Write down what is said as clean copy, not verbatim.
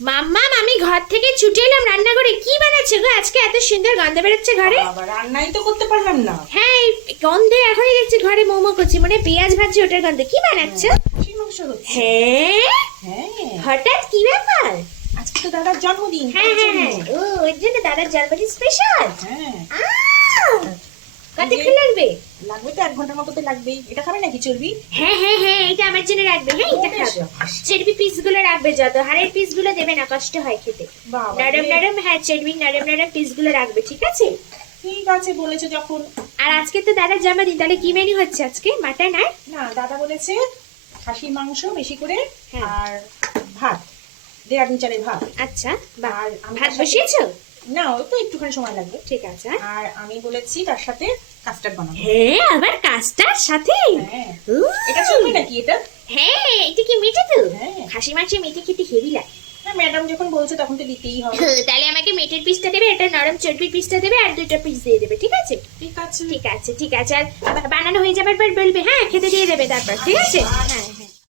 মাম্মাম, আমি ঘর থেকে ছুটে এলাম রান্নাঘরে। কি বানাচ্ছে গো আজকে? এত সুন্দর গন্ধ বেরোচ্ছে ঘরে। বাবা, রান্নাই তো করতে পারলাম না। হ্যাঁ, এই গন্ধে এখনই দেখছি ঘরে মোমো করছি, মানে পেঁয়াজ ভাজছে, ওটার গন্ধে। কি বানাচ্ছে? খাসির মাংস হচ্ছে। হ্যাঁ, হ্যাঁ, হঠাৎ কি ব্যাপার? আজকে তো দাদার জন্মদিন। হ্যাঁ তার হ্যাঁ জন্য। হ্যাঁ, ও ওই জন্য দাদার জন্মদিন স্পেশাল। হ্যাঁ, কতক্ষণ লাগবে? লাগবে তো 1 ঘন্টার মতো তো লাগবেই। এটা খাবে নাকি চর্বি? হ্যাঁ হ্যাঁ হ্যাঁ, এটা আমার জন্য রাখবে। হ্যাঁ, এটা খাবো। চর্বি পিস গুলো রাখবে, যত হাড়ের পিস গুলো দেবে না, কষ্ট হয় খেতে। বাবা নরম রে। নরম, হ্যাঁ চর্বি নরম নরম পিস গুলো রাখবে, ঠিক আছে? ঠিক আছে বলেছে যখন। আর আজকে তো দাদার জন্মদিন, তাহলে কি মেনু হচ্ছে আজকে? মাটন আর না, দাদা বলেছে খাসির মাংস বেশি করে, হ্যাঁ। আর ভাত, দেড়ানি চালের ভাত। আচ্ছা, বা আর আমি ভাত তার সাথে- বসিয়েছো? না, ওই তো একটুখানি সময় লাগবে। ঠিক আছে। আর আমি বলেছি তার সাথে কাস্টার্ড বানাবো। হ্যাঁ, আবার কাজটার সাথে। হ্যাঁ, এটা চলবে নাকি এটা? হ্যাঁ, এটা কি মিঠে তো? হ্যাঁ। খাসি মাংস মিঠে খেতে হেভি লাগে। হ্যাঁ, ম্যাডাম যখন বলছে তখন তো দিতেই হবে। তাহলে আমাকে মেটের পিসটা দেবে, এটা নরম চর্বির পিসটা দেবে, আর 2টা পিস দিয়ে দেবে, ঠিক আছে? ঠিক আছে। ঠিক আছে ঠিক আছে। আর বানানো হয়ে যাবার পর বলবে, হ্যাঁ খেতে দিয়ে দেবে তারপর, ঠিক আছে? হ্যাঁ